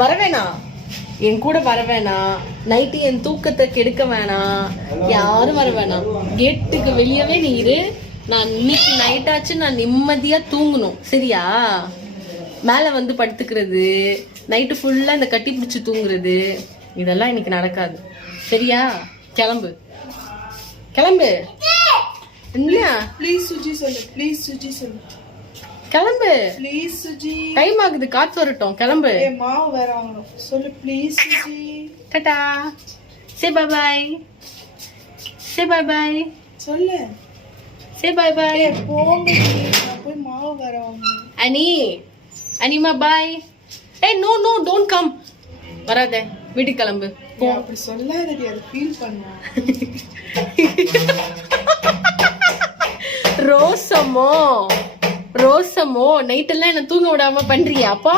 வர வேணாம், என் கூட வர வேணாம். நைட்டு என் தூக்கத்தை கெடுக்க வேணாம். யாரும் வர வேணாம். கேட்டுக்கு வெளியவே நீ இரு. நான் இன்னைக்கு நைட்டாச்சு நான் நிம்மதியா தூங்கணும், சரியா? மேல வந்து படுத்துக்கிறது, நைட்டு ஃபுல்லா இந்த கட்டி பிடிச்சி தூங்குறது, இதெல்லாம் இன்னைக்கு நடக்காது, சரியா? கிளம்பு கிளம்பு. என்ன ப்ளீஸ் சுஜி சொல்லு, ப்ளீஸ் சுஜி சொல்லு, கிளம்பு. ப்ளீஸ் சுஜி, டைம் ஆகுது, காத்து வரட்டும், கிளம்பு. மாவு வேற வாங்கணும். சொல்லு please Suji. Tata, say bye bye, say bye bye, சொல்லு, சே பை பை. போங்க, நான் போய் மாவு வேற வாங்கணும். அனி, அனிமா பாய். ஏய் நோ நோ, டோன்ட் கம். வராத, வீட்டுக்கு கிளம்பு போ. அப்படி சொல்லாதடி, அது ஃபீல் பண்ணா. ரோசமோ ரோசமோ, நைட் எல்லாம் என்ன தூங்க விடாம பண்றியா அப்பா?